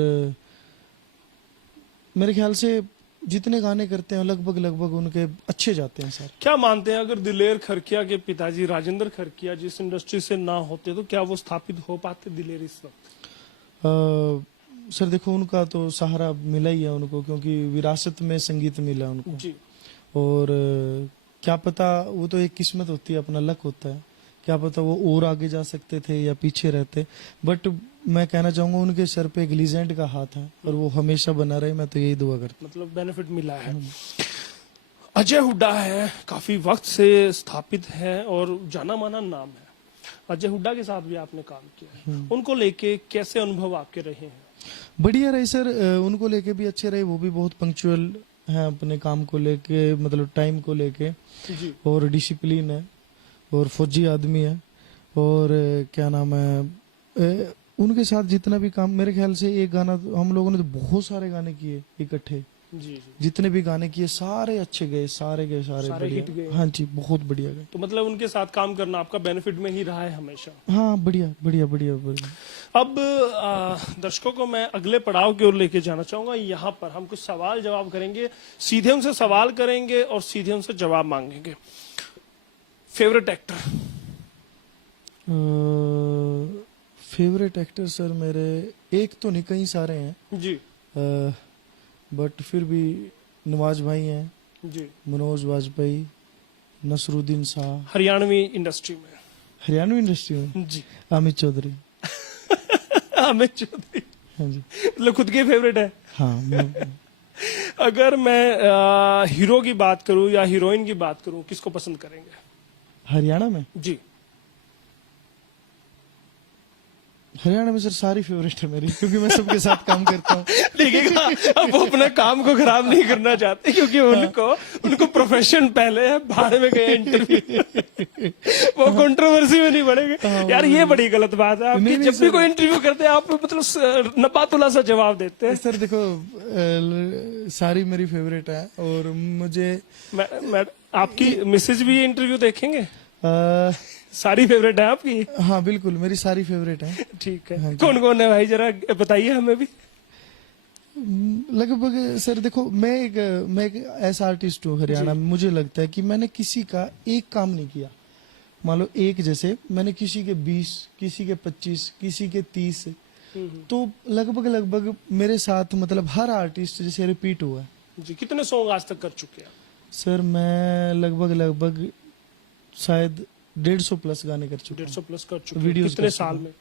मेरे ख्याल से जितने गाने करते हैं लगभग लगभग उनके अच्छे जाते हैं सर। क्या मानते हैं अगर दिलेर खरकिया के पिताजी राजेंद्र खरकिया जिस इंडस्ट्री से ना होते तो क्या वो स्थापित हो पाते दिलेर इस वक्त? सर देखो, उनका तो सहारा मिला ही है उनको, क्योंकि विरासत में संगीत मिला उनको। जी, और क्या पता, वो तो एक किस्मत होती है, अपना लक होता है, क्या पता वो और आगे जा सकते थे या पीछे रहते। बट मैं कहना चाहूंगा उनके सर पे एक लीजेंड का हाथ है और वो हमेशा बना रहे, मैं तो यही दुआ करता मतलब बेनिफिट मिला है। अजय हुड्डा है, काफी वक्त से स्थापित है और जाना माना नाम है। अजय हुड्डा के साथ भी आपने काम किया है, उनको लेके कैसे अनुभव आपके रहे हैं? हूँ। बढ़िया रहे सर, उनको लेके भी अच्छे रहे, वो भी बहुत पंक्चुअल है अपने काम को लेके, मतलब टाइम को लेके, जी, और डिसिप्लिन है, और फौजी आदमी है। और क्या नाम है, उनके साथ जितना भी काम, मेरे ख्याल से एक गाना हम लोगों ने तो बहुत सारे गाने किए इकट्ठे, जी, जी। जितने भी गाने किए सारे अच्छे गए, सारे गए, सारे सारे हिट बढ़िया। गए। हाँ जी, बहुत बढ़िया गए। तो मतलब उनके साथ काम करना आपका बेनिफिट में ही रहा है हमेशा। हाँ बढ़िया बढ़िया बढ़िया बढ़िया। अब दर्शकों को मैं अगले पड़ाव की ओर लेके जाना चाहूंगा। यहाँ पर हम कुछ सवाल जवाब करेंगे, सीधे उनसे सवाल करेंगे और सीधे उनसे जवाब मांगेंगे। Favourite actor? Favourite actor sir मेरे एक तो नहीं, कई सारे हैं, जी, बट फिर भी नवाज भाई हैं, जी। मनोज वाजपेयी, नसरुद्दीन शाह। हरियाणवी इंडस्ट्री में? हरियाणवी इंडस्ट्री में जी। अमित चौधरी। अमित चौधरी, हाँ जी। मतलब खुद के फेवरेट है। हाँ अगर मैं हीरो की बात करूं या हीरोइन की बात करूं, किसको पसंद करेंगे? हरियाणा में? जी, हरियाणा में सर सारी फेवरेट है मेरी, क्योंकि मैं सबके साथ काम करता हूँ। देखिएगा अब वो अपने काम को खराब नहीं करना चाहते, क्योंकि उनको प्रोफेशन पहले है, बाद में गए इंटरव्यू। वो कंट्रोवर्सी में नहीं बढ़ेंगे। यार ये बड़ी गलत बात है आपकी, नहीं, जब भी सर। कोई इंटरव्यू करते हैं आप मतलब नपातुला सा जवाब देते हैं। सर देखो, सारी मेरी फेवरेट है, और मुझे मैं आपकी मिसेज भी ये इंटरव्यू देखेंगे? अ, सारी फेवरेट है आपकी? हाँ बिल्कुल, मेरी सारी फेवरेट है। ठीक हाँ है, जी। कौन कौन है भाई, जरा बताइए हमें भी। लगभग सर देखो, मैं एक ऐसा आर्टिस्ट हूँ हरियाणा में, मुझे लगता है कि मैंने किसी का एक काम नहीं किया। मान लो एक, जैसे मैंने किसी के 20, किसी के 25, किसी के 30, तो लगभग लगभग मेरे साथ मतलब हर आर्टिस्ट जैसे रिपीट हुआ है। जी, कितने सॉन्ग आज तक कर चुके हैं? सर मैं लगभग शायद 150 प्लस गाने कर चुका 150 प्लस कर चुके हैं। वीडियोस कितने कर साल चुका में?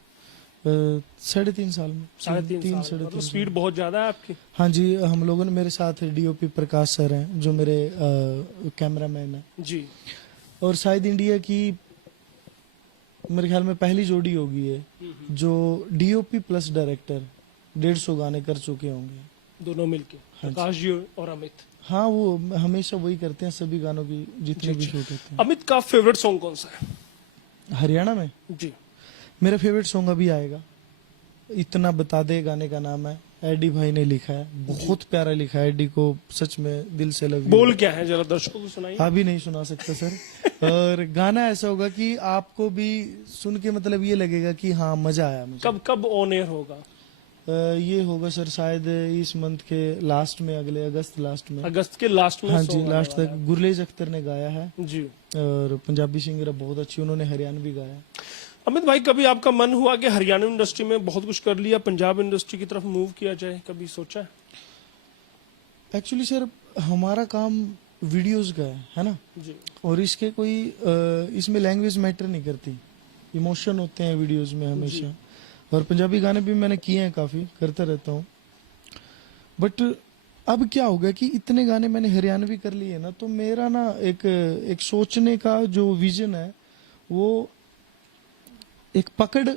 हूँ। 3.5 साल में। 3.5 साल, मतलब स्पीड बहुत ज्यादा है आपकी। हाँ जी, हम लोगों ने, मेरे साथ डीओपी प्रकाश सर हैं जो मेरे कैमरामैन हैं, जी, और शायद इंडिया की मेरे ख्याल में पहली जोड़ी होगी है जो डीओपी प्लस डायरेक्टर 150 गाने कर चुके होंगे, दोनों मिलके, प्रकाश जी और अमित। हाँ वो हमेशा वही करते हैं सभी गानों की जितने भी शूट होते हैं। अमित का फेवरेट सॉन्ग कौन सा है? हरियाणा में जी, मेरा फेवरेट सॉन्ग अभी आएगा, इतना बता दे गाने का नाम है, एडी भाई ने लिखा है, बहुत प्यारा लिखा है। एडी को सच में दिल से लव यू। बोल क्या है जरा दर्शकों को सुनाइए। अभी नहीं सुना सकता सर। और गाना ऐसा होगा कि आपको भी सुन के मतलब ये लगेगा कि हाँ मजा आया मुझे। कब कब ऑन एयर होगा? ये होगा सर शायद इस मंथ के लास्ट में, अगले अगस्त लास्ट में। अगस्त के लास्ट में हाँ song जी, आने लास्ट वाला तक गुरलेज अख्तर ने गाया है है। जी और पंजाबी सिंगर है बहुत अच्छी, उन्होंने हरियाणवी गाया। अमित भाई, कभी आपका मन हुआ कि हरियाणा इंडस्ट्री में बहुत कुछ कर लिया, पंजाब इंडस्ट्री की तरफ मूव किया जाए, कभी सोचा है? एक्चुअली सर हमारा काम वीडियोस का है ना, जी और इसके कोई इसमें लैंग्वेज मैटर नहीं करती, इमोशन होते हैं वीडियोस में हमेशा। और पंजाबी गाने भी मैंने किए हैं, काफी करता रहता हूँ। बट अब क्या हो गया कि इतने गाने मैंने हरियाणवी कर लिए ना, तो मेरा ना एक सोचने का जो विजन है वो एक पकड़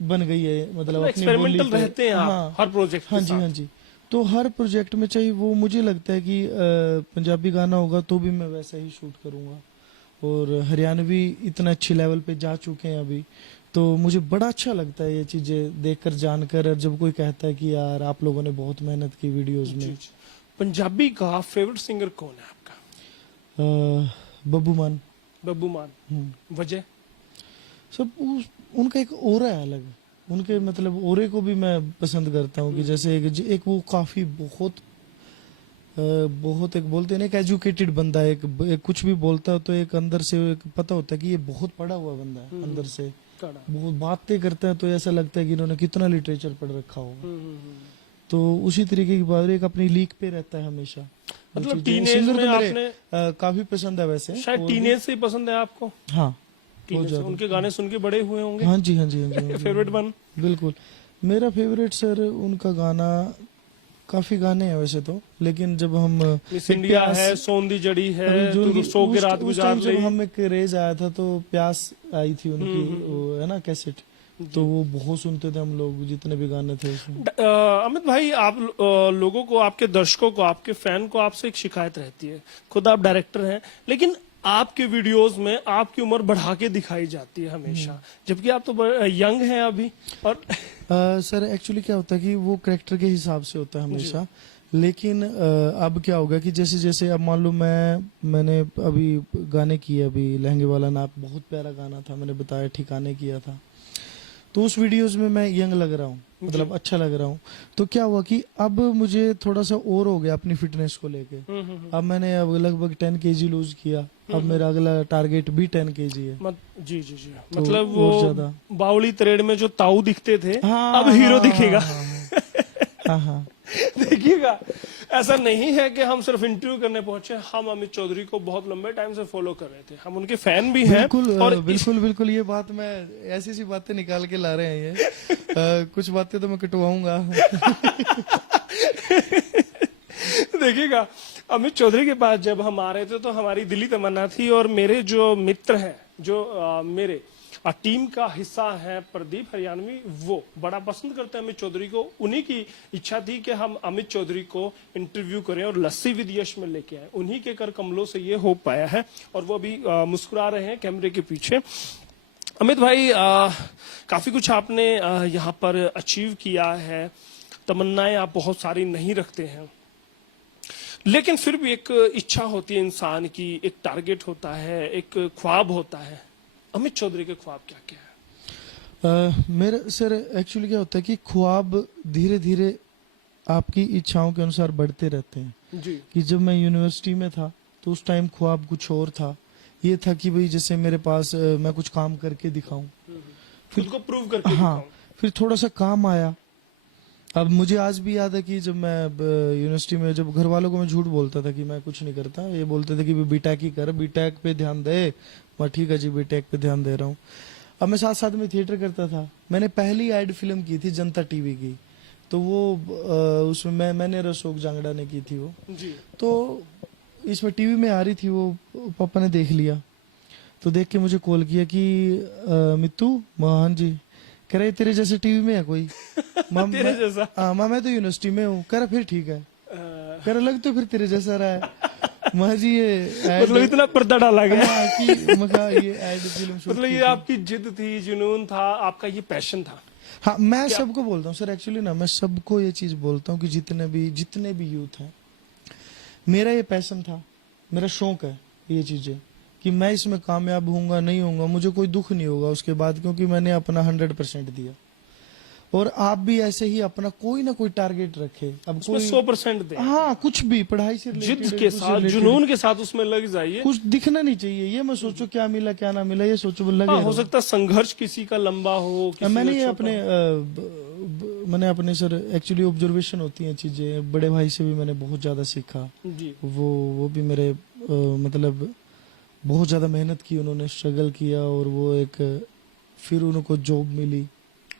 बन गई है, मतलब अपनी बोली एक्सपेरिमेंटल पे। रहते हैं आप हाँ, हर प्रोजेक्ट हाँ जी, हाँ जी। तो हर प्रोजेक्ट में चाहिए वो, मुझे लगता है कि पंजाबी गाना होगा तो भी मैं वैसा ही शूट करूंगा। और हरियाणवी इतना अच्छी लेवल पे जा चुके हैं अभी, तो मुझे बड़ा अच्छा लगता है ये चीजें देखकर जानकर। और जब कोई कहता है कि यार आप लोगों ने बहुत मेहनत की वीडियोस में। पंजाबी का फेवरेट सिंगर कौन है आपका? बब्बू मान। बब्बू मान। वजह? सब उनका एक ओरा है अलग, उनके मतलब ओरे को भी मैं पसंद करता हूँ कि जैसे एक वो काफी बहुत एक बोलते हैं ना, एक एजुकेटेड बंदा है, एक कुछ भी बोलता है तो एक अंदर से एक पता होता है कि ये बहुत पढ़ा हुआ बंदा है, अंदर से बहुत बातें करता है तो ऐसा लगता है कि इन्होंने कितना लिटरेचर पढ़ रखा होगा। तो उसी तरीके की बात, एक अपनी लीक पे रहता है हमेशा। मतलब टीनेज में आपने काफी पसंद है वैसे, शायद टीनेज से ही पसंद है आपको? हाँ, टीनेज से उनके गाने सुन के बड़े हुए होंगे। हाँ जी, हाँ जी, हाँ जी। Favourite one? बिल्कुल, मेरा फेवरेट सर उनका गाना, काफी गाने हैं वैसे तो, लेकिन जब हम मिस इंडिया है, सोंदी जड़ी है, तू सो के रात गुजार ली, जब हम एक रेज आया था तो प्यास आई थी उनकी, वो है ना कैसेट, तो वो बहुत सुनते थे हम लोग, जितने भी गाने थे उसमें। अमित भाई, आप लोगों को, आपके दर्शकों को, आपके फैन को आपसे एक शिकायत रहती है, खुद आप डायरेक्टर हैं लेकिन आपके वीडियोस में आपकी उम्र बढ़ा के दिखाई जाती है हमेशा, जबकि आप तो यंग हैं अभी। और सर एक्चुअली क्या होता है कि वो कैरेक्टर के हिसाब से होता है हमेशा, लेकिन अब क्या होगा कि जैसे जैसे अब मान लो मैंने अभी गाने किए, अभी लहंगे वाला नाप बहुत प्यारा गाना था, मैंने बताया ठिकाने किया था, तो उस वीडियोस में मैं यंग लग रहा हूँ, मतलब अच्छा लग रहा हूँ। तो क्या हुआ कि अब मुझे थोड़ा सा और हो गया अपनी फिटनेस को लेके। अब मैंने अब लगभग 10 kg लूज किया, अब मेरा अगला टारगेट भी 10 kg है। जी जी जी, तो मतलब वो ज्यादा बावली तरेड़ में जो ताऊ दिखते थे, हाँ, अब हीरो दिखेगा। हाँ हाँ, देखिएगा, ऐसा नहीं है कि हम सिर्फ इंटरव्यू करने पहुंचे, हम अमित चौधरी को बहुत लंबे टाइम से फॉलो कर रहे थे, हम उनके फैन भी हैं। बिल्कुल, और बिल्कुल बिल्कुल, ये बात मैं ऐसी सी बातें निकाल के ला रहे हैं ये। कुछ बातें तो मैं कटवाऊंगा। देखिएगा, अमित चौधरी के पास जब हम आ रहे थे तो हमारी दिली तमन्ना थी, और मेरे जो मित्र हैं, जो मेरे टीम का हिस्सा है, प्रदीप हरियाणवी, वो बड़ा पसंद करते हैं अमित चौधरी को। उन्हीं की इच्छा थी कि हम अमित चौधरी को इंटरव्यू करें और लस्सी विद यश में लेके आए। उन्हीं के कर कमलों से ये हो पाया है, और वो अभी मुस्कुरा रहे हैं कैमरे के पीछे। अमित भाई, काफी कुछ आपने यहाँ पर अचीव किया है, तमन्नाएं आप बहुत सारी नहीं रखते हैं, लेकिन फिर भी एक इच्छा होती है इंसान की, एक टारगेट होता है, एक ख्वाब होता है। अमित चौधरी के ख्वाब क्या क्या है? मेरा सर एक्चुअली क्या होता है कि ख्वाब धीरे धीरे आपकी इच्छाओं के अनुसार बढ़ते रहते हैं जी। कि जब मैं यूनिवर्सिटी में था तो उस टाइम ख्वाब कुछ और था, ये था कि भाई जैसे मेरे पास मैं कुछ काम करके दिखाऊं, खुद को प्रूव करके हाँ, दिखाऊं। फिर थोड़ा सा काम आया। अब मुझे आज भी याद है कि जब मैं यूनिवर्सिटी में, जब घर वालों को मैं झूठ बोलता था कि मैं कुछ नहीं करता, ये बोलते थे कि बीटेक ही कर, बीटेक पे ध्यान दे। मैं ठीक है जी, बीटेक पे ध्यान दे रहा हूँ। अब मैं साथ साथ में थिएटर करता था। मैंने पहली एड फिल्म की थी जनता टीवी की, तो वो उसमें मैंने रसोक जांगड़ा ने की थी वो जी। तो इसमें टीवी में आ रही थी वो, पापा ने देख लिया, तो देख के मुझे कॉल किया कि मित्तू, हाँ जी, कह रहे तेरे जैसे टीवी में है कोई? तेरे जैसा? हाँ, मैं तो यूनिवर्सिटी में हूँ। कह रहा फिर ठीक है, कह रहा लग तो फिर तेरे जैसा रहा है। महाजी ये ad- मतलब इतना पर्दा डाला गया। हाँ, कि मखा ये एड फिल्म शूट मतलब की ये थी। आपकी जिद थी, जुनून था, आपका ये पैशन था। हाँ, मैं सबको बोलता हूँ सर, एक्चुअली ना मैं सबको ये चीज बोलता हूँ कि जितने भी यूथ हैं, मेरा ये पैशन था, मेरा शौक है ये चीजें, कि मैं इसमें कामयाब होऊंगा नहीं होऊंगा मुझे कोई दुख नहीं होगा उसके बाद, क्योंकि मैंने अपना 100% दिया। और आप भी ऐसे ही अपना कोई ना कोई टारगेट रखे। अब उसमें कोई 100% दे, हाँ, कुछ भी पढ़ाई से related, जिद के कुछ साथ, related, जुनून के साथ उसमें लग जाइए। कुछ दिखना नहीं चाहिए। ये मैं सोचो क्या मिला क्या ना मिला, ये सोचो लगे हाँ, हो रहो। सकता है संघर्ष किसी का लंबा हो, किसी मैंने का ये छोटा अपने मैंने अपने सर एक्चुअली ऑब्जर्वेशन होती हैं चीजें, बड़े भाई से भी मैंने बहुत ज्यादा सीखा। हो। जी, वो भी मेरे मतलब बहुत ज्यादा मेहनत की उन्होंने, स्ट्रगल किया, और वो फिर उनको जॉब मिली,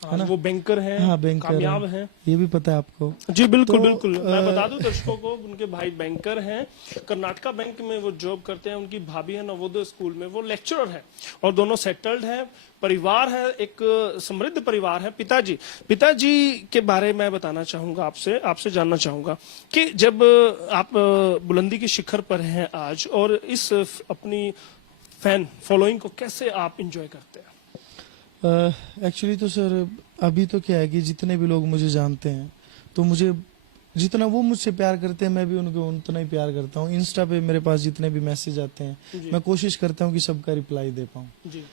है ना। वो बैंकर हैं, हाँ, बैंकर कामयाब हैं। ये भी पता है आपको। जी बिल्कुल तो, बिल्कुल। मैं बता दूं दर्शकों को, उनके भाई बैंकर हैं, कर्नाटका बैंक में वो जॉब करते हैं। उनकी भाभी है नवोदय स्कूल में, वो लेक्चरर है, और दोनों सेटल्ड हैं। परिवार है, एक समृद्ध परिवार है। पिताजी के बारे में बताना चाहूंगा आपसे जानना चाहूंगा कि जब आप बुलंदी के शिखर पर हैं आज, और इस अपनी फैन फॉलोइंग को कैसे आप इंजॉय करते हैं? एक्चुअली तो सर अभी तो क्या है कि जितने भी लोग मुझे जानते हैं, तो मुझे जितना वो मुझसे प्यार करते हैं, मैं भी उनको उतना ही प्यार करता हूँ। इंस्टा पे मेरे पास जितने भी मैसेज आते हैं, मैं कोशिश करता हूँ कि सबका रिप्लाई दे पाऊँ। जी,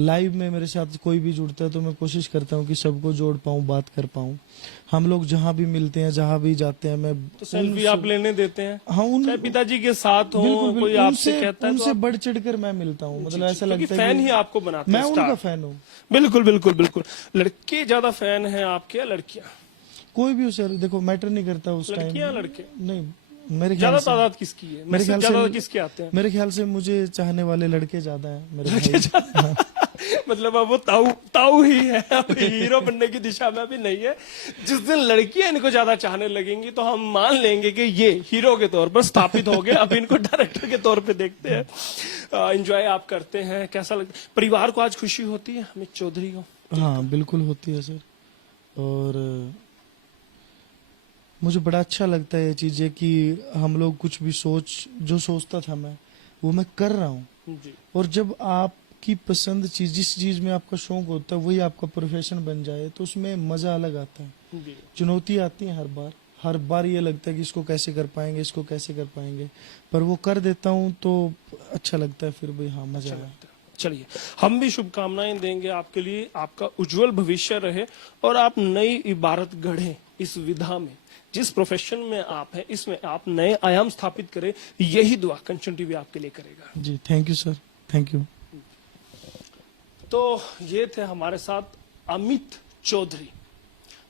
लाइव में मेरे साथ कोई भी जुड़ता है तो मैं कोशिश करता हूँ कि सबको जोड़ पाऊँ, बात कर पाऊँ। हम लोग जहाँ भी मिलते हैं, जहाँ भी जाते हैं, मैं तो सेल्फी आप लेने देते हैं? हाँ, चाहे पिताजी के साथ हो, बिल्कुल, कोई आपसे कहता है तो उनसे बढ़ चढ़ कर मैं मिलता हूँ। मतलब ऐसा क्योंकि लगता है फैन कि ही आपको बनाते मैं हैं, उनका स्टार। फैन हूँ। बिल्कुल बिल्कुल बिल्कुल। लड़के ज्यादा फैन हैं आपके या लड़कियां? कोई भी हो सर, देखो मैटर नहीं करता उस टाइम। लड़कियां लड़के? नहीं, मेरे ज्यादा ख्याल से तादाद किसकी है? मेरे मैसेज ख्याल ज्यादा से किसके आते हैं? मेरे ख्याल से मुझे चाहने वाले लड़के ज्यादा हैं मेरे भाई। मतलब अब वो ताऊ ही है, अब हीरो बनने की दिशा में अभी नहीं है। जिस दिन लड़कियां इनको ज्यादा चाहने लगेंगी तो हम मान लेंगे कि ये हीरो के तौर पर स्थापित हो गए। अब इनको डायरेक्टर के तौर पे देखते हैं। एंजॉय आप करते हैं, कैसा लगता है? परिवार को आज खुशी होती है अमित चौधरी को? हाँ, बिल्कुल होती है सर। और मुझे बड़ा अच्छा लगता है ये चीजें कि हम लोग कुछ भी जो सोचता था मैं, वो मैं कर रहा हूँ। जी, और जब आपकी पसंद चीज, जिस चीज में आपका शौक होता है, वही आपका प्रोफेशन बन जाए, तो उसमें मजा अलग आता है। जी, चुनौती आती है हर बार ये लगता है कि इसको कैसे कर पाएंगे, इसको कैसे कर पाएंगे, पर वो कर देता हूँ तो अच्छा लगता है। फिर भी हाँ, मजा आया। चलिए, हम भी शुभकामनाएं देंगे आपके लिए, आपका उज्जवल भविष्य रहे, और आप नई इबारत गढ़ें इस विधा में, जिस प्रोफेशन में आप हैं, इसमें आप नए आयाम स्थापित करें। यही दुआ कंचन टीवी आपके लिए करेगा। जी, thank you sir, thank you. तो ये थे हमारे साथ अमित चौधरी।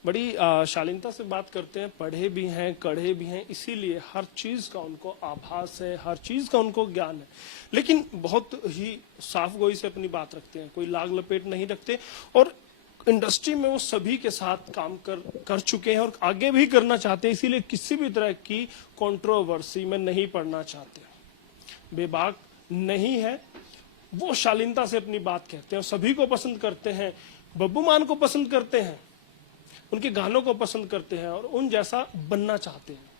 बड़ी शालीनता से बात करते हैं, पढ़े भी हैं, कढ़े भी हैं, इसीलिए हर चीज का उनको आभास है, हर चीज का उनको ज्ञान है, लेकिन बहुत ही साफ गोई से अपनी बात रखते हैं, कोई लाग लपेट नहीं रखते। और इंडस्ट्री में वो सभी के साथ काम कर चुके हैं और आगे भी करना चाहते हैं, इसीलिए किसी भी तरह की कंट्रोवर्सी में नहीं पड़ना चाहते, बेबाक नहीं है। वो शालीनता से अपनी बात कहते हैं और सभी को पसंद करते हैं। बब्बू मान को पसंद करते हैं, उनके गानों को पसंद करते हैं और उन जैसा बनना चाहते हैं।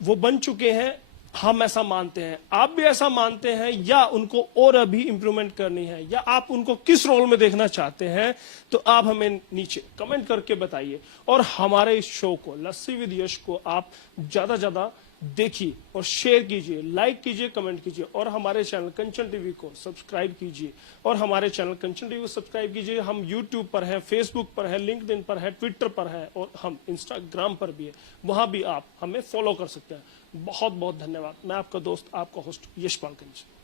वो बन चुके हैं, हम ऐसा मानते हैं। आप भी ऐसा मानते हैं या उनको और अभी इंप्रूवमेंट करनी है, या आप उनको किस रोल में देखना चाहते हैं, तो आप हमें नीचे कमेंट करके बताइए। और हमारे इस शो को, लस्सी विद यश को, आप ज्यादा ज्यादा देखिए और शेयर कीजिए, लाइक कीजिए, कमेंट कीजिए, और हमारे चैनल कंचन टीवी को सब्सक्राइब कीजिए। और हमारे चैनल कंचन टीवी को सब्सक्राइब कीजिए। हम यूट्यूब पर हैं, फेसबुक पर है, लिंक्डइन पर है, ट्विटर पर है, और हम इंस्टाग्राम पर भी है, वहां भी आप हमें फॉलो कर सकते हैं। बहुत बहुत धन्यवाद। मैं आपका दोस्त, आपका होस्ट यशपाल कंचन।